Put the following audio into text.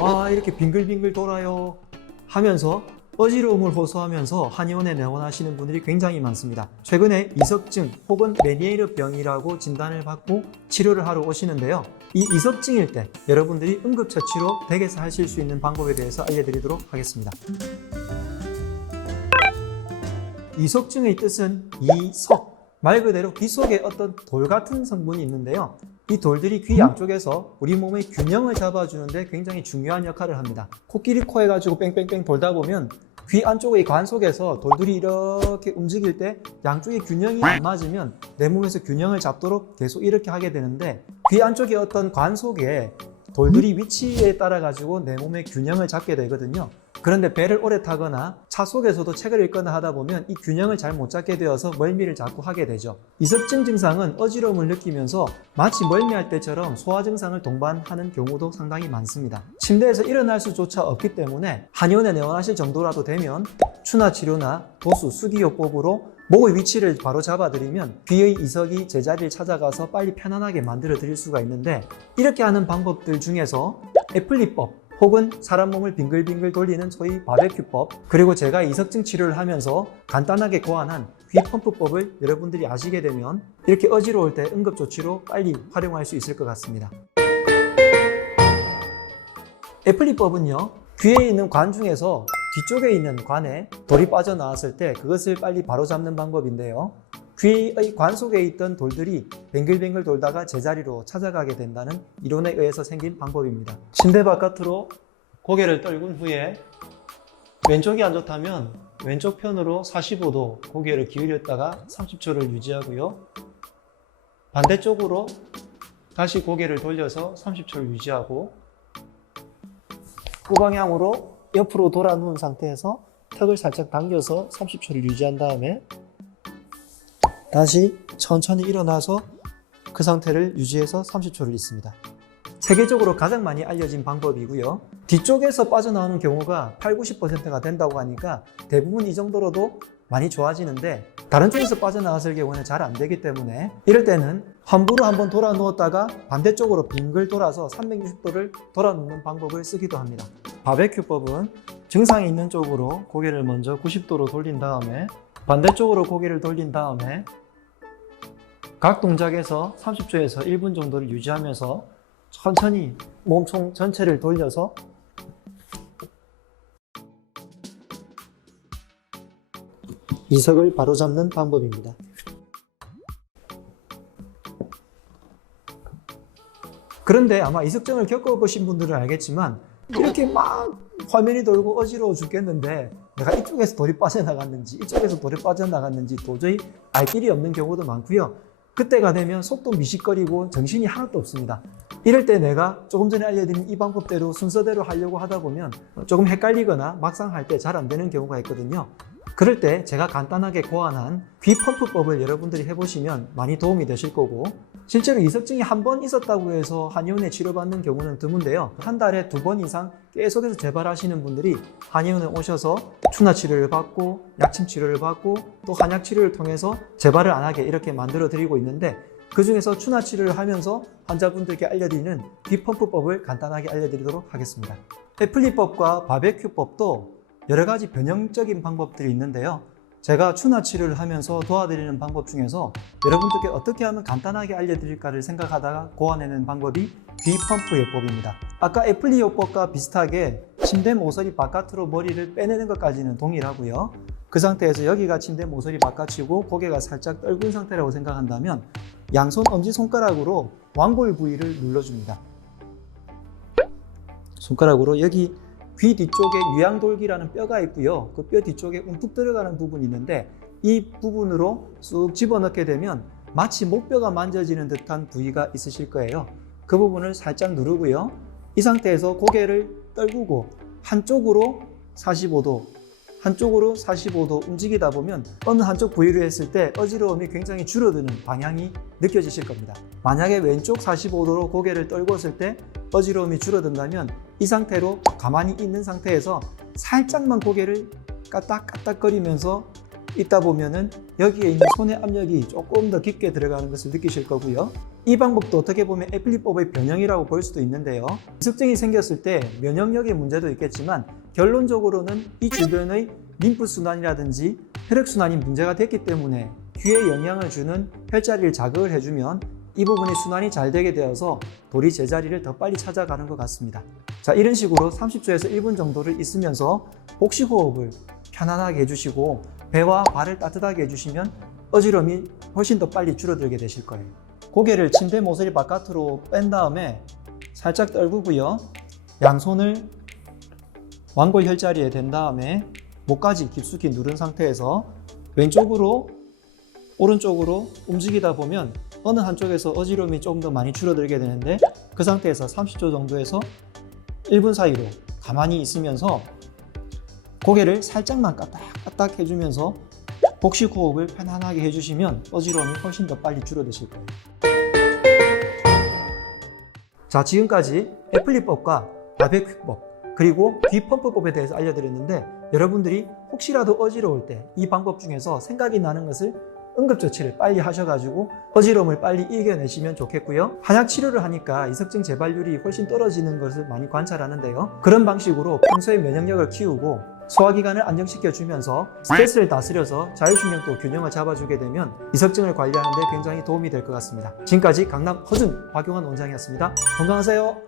와, 이렇게 빙글빙글 돌아요 하면서 어지러움을 호소하면서 한의원에 내원하시는 분들이 굉장히 많습니다. 최근에 이석증 혹은 메니에르 병이라고 진단을 받고 치료를 하러 오시는데요. 이 이석증일 때 여러분들이 응급처치로 댁에서 하실 수 있는 방법에 대해서 알려드리도록 하겠습니다. 이석증의 뜻은 이석, 말 그대로 귀 속에 어떤 돌 같은 성분이 있는데요. 이 돌들이 귀 양쪽에서 우리 몸의 균형을 잡아주는데 굉장히 중요한 역할을 합니다. 코끼리 코 해가지고 뺑뺑뺑 돌다 보면 귀 안쪽의 관 속에서 돌들이 이렇게 움직일 때 양쪽의 균형이 안 맞으면 내 몸에서 균형을 잡도록 계속 이렇게 하게 되는데, 귀 안쪽의 어떤 관 속에 돌들이 위치에 따라 가지고 내 몸의 균형을 잡게 되거든요. 그런데 배를 오래 타거나 차 속에서도 책을 읽거나 하다 보면 이 균형을 잘 못 잡게 되어서 멀미를 자꾸 하게 되죠. 이석증 증상은 어지러움을 느끼면서 마치 멀미할 때처럼 소화 증상을 동반하는 경우도 상당히 많습니다. 침대에서 일어날 수조차 없기 때문에 한의원에 내원하실 정도라도 되면 추나 치료나 도수, 수기요법으로 목의 위치를 바로 잡아드리면 귀의 이석이 제자리를 찾아가서 빨리 편안하게 만들어 드릴 수가 있는데, 이렇게 하는 방법들 중에서 애플리법 혹은 사람 몸을 빙글빙글 돌리는 소위 바베큐법, 그리고 제가 이석증 치료를 하면서 간단하게 고안한 귀 펌프법을 여러분들이 아시게 되면 이렇게 어지러울 때 응급조치로 빨리 활용할 수 있을 것 같습니다. 애플리법은요, 귀에 있는 관 중에서 뒤쪽에 있는 관에 돌이 빠져나왔을 때 그것을 빨리 바로잡는 방법인데요. 귀의 관 속에 있던 돌들이 뱅글뱅글 돌다가 제자리로 찾아가게 된다는 이론에 의해서 생긴 방법입니다. 침대 바깥으로 고개를 떨군 후에 왼쪽이 안 좋다면 왼쪽 편으로 45도 고개를 기울였다가 30초를 유지하고요. 반대쪽으로 다시 고개를 돌려서 30초를 유지하고, 후방향으로 옆으로 돌아 누운 상태에서 턱을 살짝 당겨서 30초를 유지한 다음에 다시 천천히 일어나서 그 상태를 유지해서 30초를 있습니다. 세계적으로 가장 많이 알려진 방법이고요. 뒤쪽에서 빠져나오는 경우가 80~90%가 된다고 하니까 대부분 이 정도로도 많이 좋아지는데, 다른 쪽에서 빠져나왔을 경우는 잘 안 되기 때문에 이럴 때는 환부로 한번 돌아 누웠다가 반대쪽으로 빙글 돌아서 360도를 돌아 누우는 방법을 쓰기도 합니다. 바베큐법은 증상이 있는 쪽으로 고개를 먼저 90도로 돌린 다음에 반대쪽으로 고개를 돌린 다음에 각 동작에서 30초에서 1분 정도를 유지하면서 천천히 몸통 전체를 돌려서 이석을 바로잡는 방법입니다. 그런데 아마 이석증을 겪어보신 분들은 알겠지만 이렇게 막 화면이 돌고 어지러워 죽겠는데 내가 이쪽에서 돌이 빠져나갔는지 이쪽에서 돌이 빠져나갔는지 도저히 알 길이 없는 경우도 많고요. 그때가 되면 속도 미식거리고 정신이 하나도 없습니다. 이럴 때 내가 조금 전에 알려드린 이 방법대로 순서대로 하려고 하다 보면 조금 헷갈리거나 막상 할 때 잘 안 되는 경우가 있거든요. 그럴 때 제가 간단하게 고안한 귀 펌프법을 여러분들이 해보시면 많이 도움이 되실 거고, 실제로 이석증이 한 번 있었다고 해서 한의원에 치료받는 경우는 드문데요. 한 달에 2번 이상 계속해서 재발하시는 분들이 한의원에 오셔서 추나 치료를 받고 약침 치료를 받고 또 한약 치료를 통해서 재발을 안 하게 이렇게 만들어 드리고 있는데, 그 중에서 추나 치료를 하면서 환자분들께 알려드리는 귀 펌프법을 간단하게 알려드리도록 하겠습니다. 애플리법과 바베큐법도 여러 가지 변형적인 방법들이 있는데요. 제가 추나 치료를 하면서 도와드리는 방법 중에서 여러분들께 어떻게 하면 간단하게 알려드릴까를 생각하다가 고안해낸 방법이 귀 펌프 요법입니다. 아까 애플리 요법과 비슷하게 침대 모서리 바깥으로 머리를 빼내는 것까지는 동일하고요. 그 상태에서 여기가 침대 모서리 바깥이고 고개가 살짝 떨군 상태라고 생각한다면 양손 엄지손가락으로 왕골 부위를 눌러줍니다. 손가락으로 여기 귀 뒤쪽에 유양돌기라는 뼈가 있고요. 그 뼈 뒤쪽에 움푹 들어가는 부분이 있는데 이 부분으로 쑥 집어넣게 되면 마치 목뼈가 만져지는 듯한 부위가 있으실 거예요. 그 부분을 살짝 누르고요. 이 상태에서 고개를 떨구고 한쪽으로 45도, 한쪽으로 45도 움직이다 보면 어느 한쪽 부위로 했을 때 어지러움이 굉장히 줄어드는 방향이 느껴지실 겁니다. 만약에 왼쪽 45도로 고개를 떨궜을 때 어지러움이 줄어든다면 이 상태로 가만히 있는 상태에서 살짝만 고개를 까딱까딱거리면서 있다 보면은 여기에 있는 손의 압력이 조금 더 깊게 들어가는 것을 느끼실 거고요. 이 방법도 어떻게 보면 에플리법의 변형이라고 볼 수도 있는데요. 이석증이 생겼을 때 면역력의 문제도 있겠지만 결론적으로는 이 주변의 림프순환이라든지 혈액순환이 문제가 됐기 때문에 귀에 영향을 주는 혈자리를 자극을 해주면 이 부분이 순환이 잘 되게 되어서 돌이 제자리를 더 빨리 찾아가는 것 같습니다. 자, 이런 식으로 30초에서 1분 정도를 있으면서 복식호흡을 편안하게 해주시고 배와 발을 따뜻하게 해주시면 어지러움이 훨씬 더 빨리 줄어들게 되실 거예요. 고개를 침대 모서리 바깥으로 뺀 다음에 살짝 떨구고요. 양손을 완골 혈자리에 댄 다음에 목까지 깊숙이 누른 상태에서 왼쪽으로 오른쪽으로 움직이다 보면 어느 한쪽에서 어지러움이 조금 더 많이 줄어들게 되는데 그 상태에서 30초 정도에서 1분 사이로 가만히 있으면서 고개를 살짝만 까딱까딱 해주면서 복식 호흡을 편안하게 해주시면 어지러움이 훨씬 더 빨리 줄어드실 거예요. 자, 지금까지 에플리법과 바베큐법 그리고 귀펌프법에 대해서 알려드렸는데 여러분들이 혹시라도 어지러울 때 이 방법 중에서 생각이 나는 것을 응급조치를 빨리 하셔가지고 어지러움을 빨리 이겨내시면 좋겠고요. 한약 치료를 하니까 이석증 재발률이 훨씬 떨어지는 것을 많이 관찰하는데요. 그런 방식으로 평소에 면역력을 키우고 소화기관을 안정시켜주면서 스트레스를 다스려서 자율신경도 균형을 잡아주게 되면 이석증을 관리하는 데 굉장히 도움이 될 것 같습니다. 지금까지 강남 허준 박용환 원장이었습니다. 건강하세요.